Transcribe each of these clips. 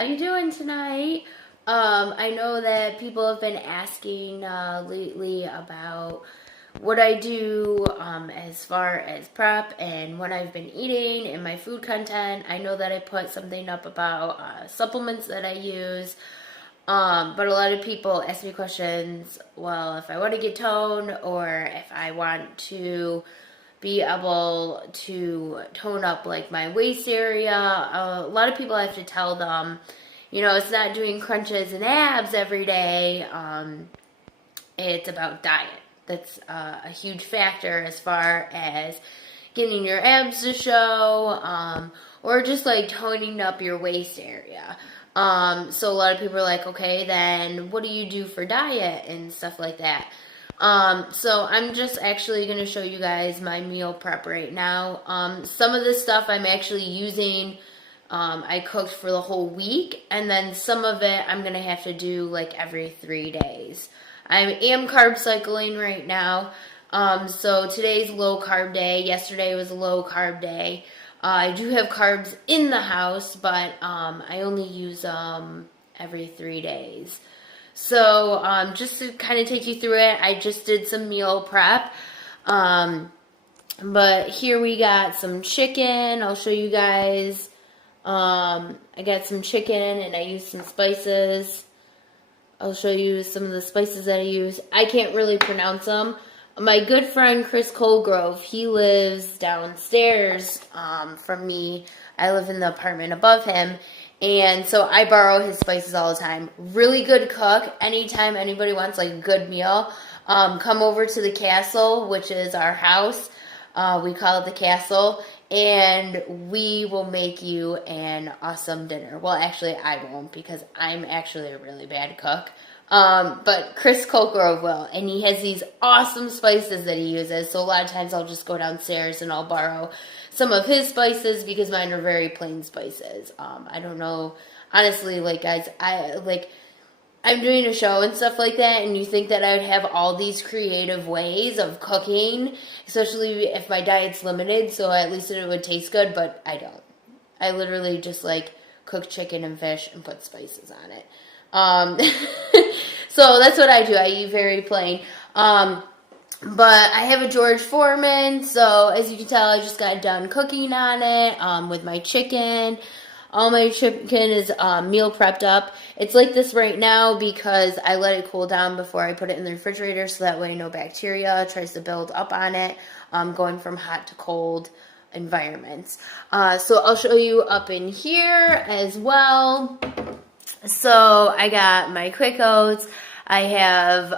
how you doing tonight? I know that people have been asking lately about what I do as far as prep and what I've been eating and my food content. I know that I put something up about supplements that I use, but a lot of people ask me questions, well, if I want to get toned or if I want to be able to tone up like my waist area. A lot of people, I have to tell them, it's not doing crunches and abs every day. It's about diet. That's a huge factor as far as getting your abs to show, or just like toning up your waist area. So a lot of people are like, okay, then what do you do for diet and stuff like that? So I'm just actually going to show you guys my meal prep right now. Some of this stuff I'm actually using, I cooked for the whole week, and then some of it I'm going to have to do like every 3 days. I am carb cycling right now. So today's low carb day. Yesterday was a low carb day. I do have carbs in the house, but I only use every 3 days. So just to kind of take you through it, I just did some meal prep. But here we got some chicken. I'll show you guys. I got some chicken and I used some spices. I'll show you some of the spices that I use. I can't really pronounce them. My good friend Chris Colgrove, he lives downstairs from me. I live in the apartment above him. And so I borrow his spices all the time. Really good cook. Anytime anybody wants like a good meal, come over to the castle, which is our house. We call it the castle. And we will make you an awesome dinner. Well, actually, I won't because I'm actually a really bad cook. But Chris Colgrove will. And he has these awesome spices that he uses. So a lot of times I'll just go downstairs and I'll borrow some of his spices because mine are very plain spices. I don't know. Honestly, like, guys, I'm doing a show and stuff like that, and you think that I would have all these creative ways of cooking, especially if my diet's limited, so at least it would taste good, but I don't. I literally just, like, cook chicken and fish and put spices on it. So that's what I do. I eat very plain. But I have a George Foreman, so as you can tell, I just got done cooking on it with my chicken. All my chicken is meal prepped up. It's like this right now because I let it cool down before I put it in the refrigerator, so that way no bacteria tries to build up on it, going from hot to cold environments. So I'll show you up in here as well. So I got my Quick Oats. I have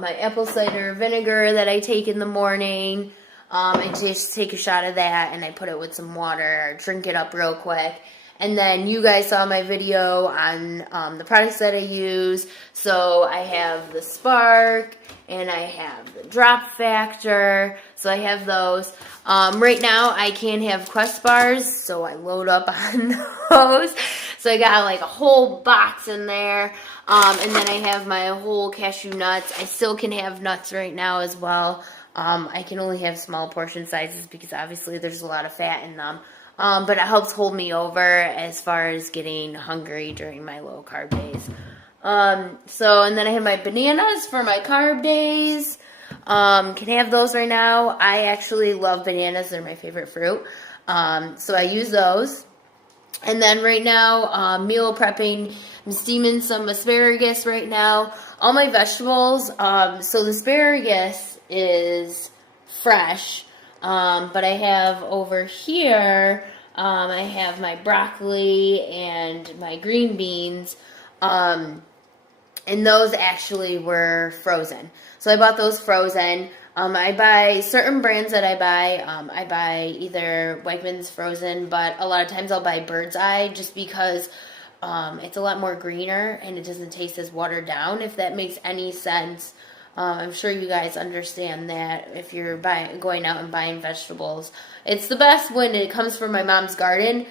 my apple cider vinegar that I take in the morning. I just take a shot of that and I put it with some water, drink it up real quick. And then you guys saw my video on the products that I use. So I have the Spark and I have the Drop Factor. So I have those. Right now I can't have Quest bars, so I load up on those. So I got like a whole box in there. And then I have my whole cashew nuts. I still can have nuts right now as well. I can only have small portion sizes because obviously there's a lot of fat in them. But it helps hold me over as far as getting hungry during my low carb days. And then I have my bananas for my carb days. Can have those right now. I actually love bananas. They're my favorite fruit. So I use those. And then right now, meal prepping. I'm steaming some asparagus right now. All my vegetables. So the asparagus is fresh. But I have over here, I have my broccoli and my green beans, and those actually were frozen. So I bought those frozen. I buy certain brands that I buy either Wegmans frozen, but a lot of times I'll buy Bird's Eye just because it's a lot more greener and it doesn't taste as watered down, if that makes any sense. I'm sure you guys understand that if you're going out and buying vegetables. It's the best when it comes from my mom's garden.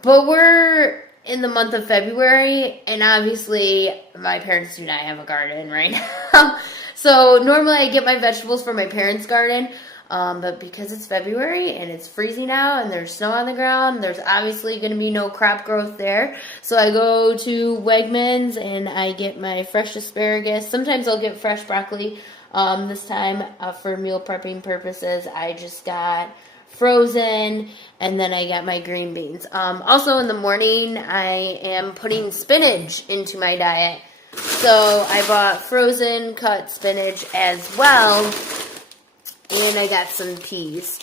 But we're in the month of February, and obviously my parents do not have a garden right now. So normally I get my vegetables from my parents' garden. But because it's February and it's freezing out and there's snow on the ground, there's obviously going to be no crop growth there. So I go to Wegmans and I get my fresh asparagus. Sometimes I'll get fresh broccoli. This time, for meal prepping purposes, I just got frozen, and then I got my green beans. Also in the morning, I am putting spinach into my diet. So I bought frozen cut spinach as well, and I got some peas.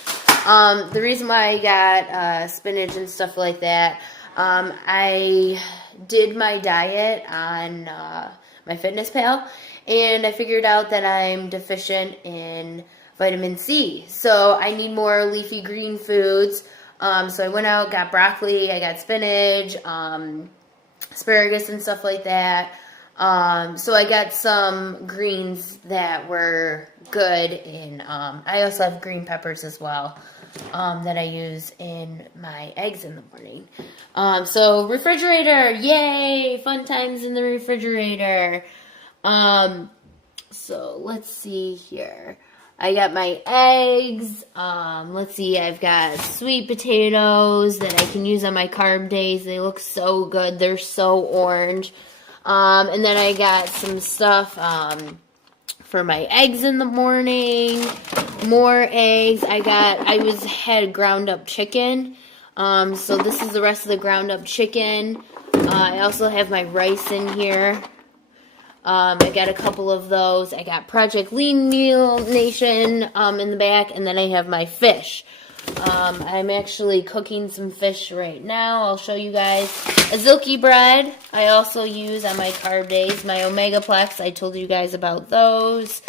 The reason why I got spinach and stuff like that, I did my diet on my Fitness Pal, and I figured out that I'm deficient in vitamin C. So I need more leafy green foods. So I went out, got broccoli, I got spinach, asparagus and stuff like that. So I got some greens that were good, and I also have green peppers as well that I use in my eggs in the morning. So refrigerator, yay! Fun times in the refrigerator. So let's see here. I got my eggs. Let's see, I've got sweet potatoes that I can use on my carb days. They look so good. They're so orange. And then I got some stuff for my eggs in the morning. More eggs. I had ground up chicken. So this is the rest of the ground up chicken. I also have my rice in here. I got a couple of those. I got Project Lean Meal Nation in the back, and then I have my fish. I'm actually cooking some fish right now. I'll show you guys. Azilki bread I also use on my carb days. My Omegaplex, I told you guys about those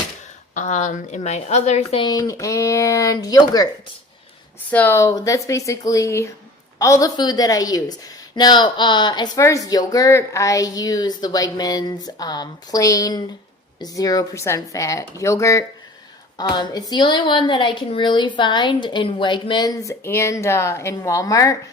in my other thing. And yogurt. So that's basically all the food that I use. Now, as far as yogurt, I use the Wegmans plain 0% fat yogurt. It's the only one that I can really find in Wegmans and in Walmart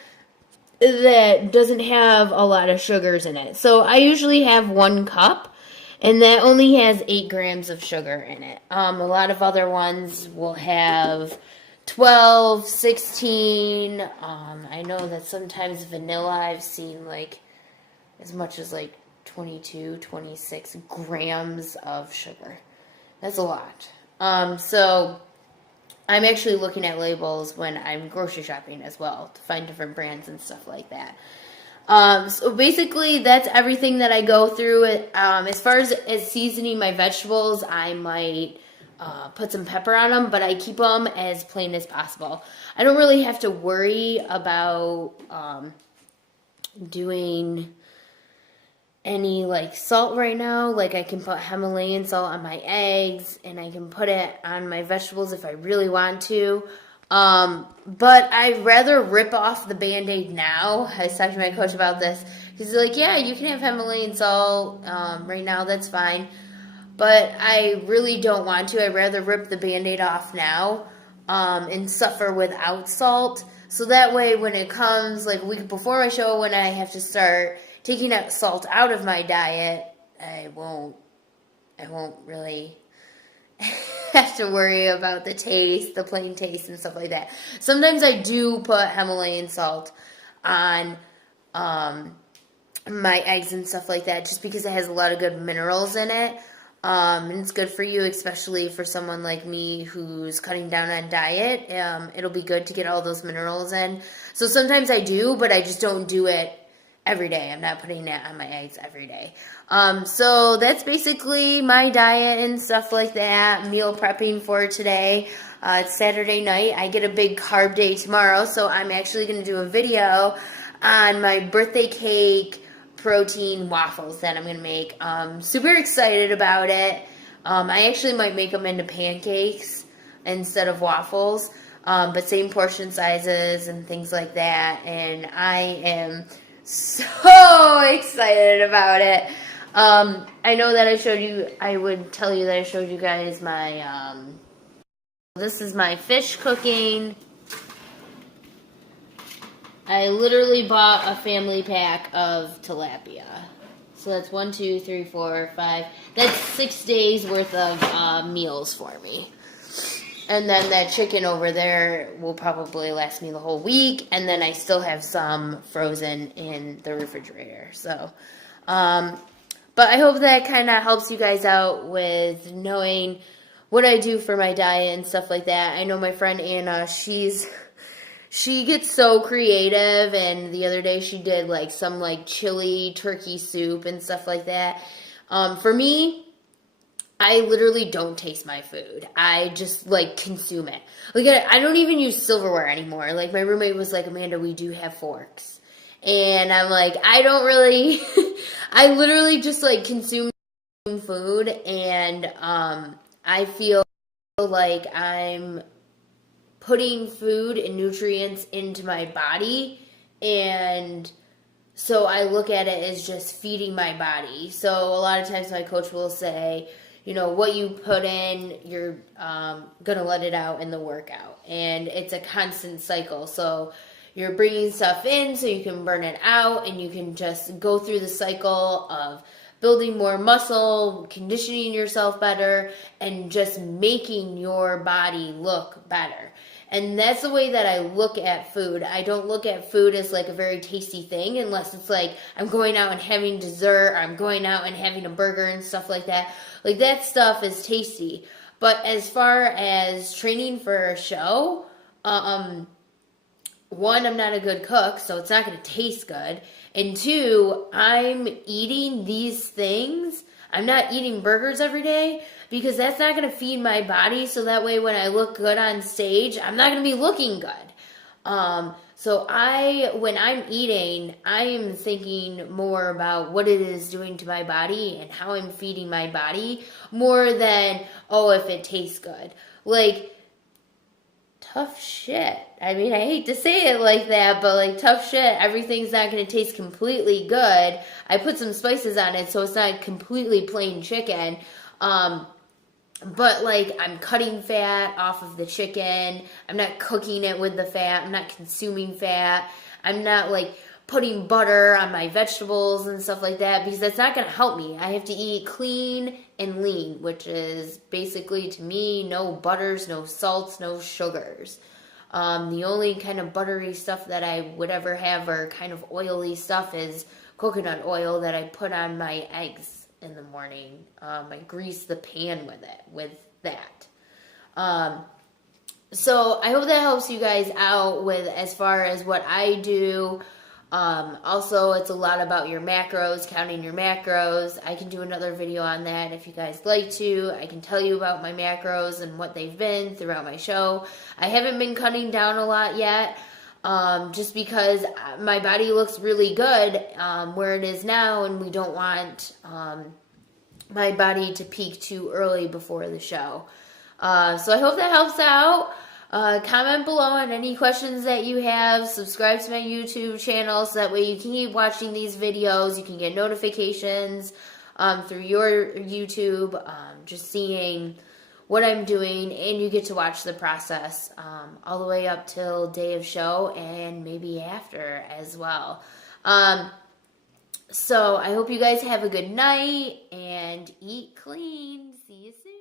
that doesn't have a lot of sugars in it. So I usually have 1 cup, and that only has 8 grams of sugar in it. A lot of other ones will have 12, 16. I know that sometimes vanilla I've seen like as much as like 22, 26 grams of sugar. That's a lot. So I'm actually looking at labels when I'm grocery shopping as well to find different brands and stuff like that. So basically that's everything that I go through. As far as seasoning my vegetables, I might put some pepper on them, but I keep them as plain as possible. I don't really have to worry about doing any like salt right now. Like I can put Himalayan salt on my eggs, and I can put it on my vegetables if I really want to. But I'd rather rip off the Band-Aid now. I was talking to my coach about this. He's like, yeah, you can have Himalayan salt right now, that's fine. But I really don't want to. I'd rather rip the Band-Aid off now and suffer without salt. So that way when it comes like a week before my show, when I have to start taking that salt out of my diet, I won't really have to worry about the taste, the plain taste and stuff like that. Sometimes I do put Himalayan salt on my eggs and stuff like that just because it has a lot of good minerals in it. And it's good for you, especially for someone like me who's cutting down on diet. It'll be good to get all those minerals in. So sometimes I do, but I just don't do it every day. I'm not putting that on my eggs every day. So that's basically my diet and stuff like that. Meal prepping for today. It's Saturday night. I get a big carb day tomorrow, so I'm actually going to do a video on my birthday cake protein waffles that I'm going to make. Super excited about it. I actually might make them into pancakes instead of waffles, but same portion sizes and things like that, and I am so excited about it. I know that I would tell you that I showed you guys my, this is my fish cooking. I literally bought a family pack of tilapia. So that's 1, 2, 3, 4, 5. That's 6 days worth of meals for me. And then that chicken over there will probably last me the whole week. And then I still have some frozen in the refrigerator. So, but I hope that kind of helps you guys out with knowing what I do for my diet and stuff like that. I know my friend Anna, she gets so creative, and the other day she did like some like chili turkey soup and stuff like that. For me, I literally don't taste my food. I just like consume it. Like I don't even use silverware anymore. Like my roommate was like, Amanda, we do have forks. And I'm like, I don't really, I literally just like consume food, and I feel like I'm putting food and nutrients into my body, and so I look at it as just feeding my body. So a lot of times my coach will say, you know, what you put in, you're going to let it out in the workout. And it's a constant cycle. So you're bringing stuff in so you can burn it out, and you can just go through the cycle of building more muscle, conditioning yourself better, and just making your body look better. And that's the way that I look at food. I don't look at food as like a very tasty thing unless it's like I'm going out and having dessert, or I'm going out and having a burger and stuff like that. Like that stuff is tasty. But as far as training for a show, one, I'm not a good cook, so it's not going to taste good. And two, I'm eating these things. I'm not eating burgers every day because that's not going to feed my body. So that way when I look good on stage, I'm not going to be looking good. So when I'm eating, I am thinking more about what it is doing to my body and how I'm feeding my body more than, oh, if it tastes good. Like, tough shit. I mean, I hate to say it like that, but like tough shit, everything's not going to taste completely good. I put some spices on it, so it's not completely plain chicken. But like I'm cutting fat off of the chicken. I'm not cooking it with the fat. I'm not consuming fat. I'm not like putting butter on my vegetables and stuff like that, because that's not going to help me. I have to eat clean and lean, which is basically, to me, no butters, no salts, no sugars. The only kind of buttery stuff that I would ever have, or kind of oily stuff, is coconut oil that I put on my eggs in the morning. I grease the pan with that. So I hope that helps you guys out with as far as what I do. Also, it's a lot about your macros, counting your macros. I can do another video on that if you guys like to. I can tell you about my macros and what they've been throughout my show. I haven't been cutting down a lot yet, just because my body looks really good where it is now, and we don't want my body to peak too early before the show. So I hope that helps out. Comment below on any questions that you have. Subscribe to my YouTube channel so that way you can keep watching these videos. You can get notifications through your YouTube, just seeing what I'm doing, and you get to watch the process all the way up till day of show and maybe after as well. So I hope you guys have a good night and eat clean. See you soon.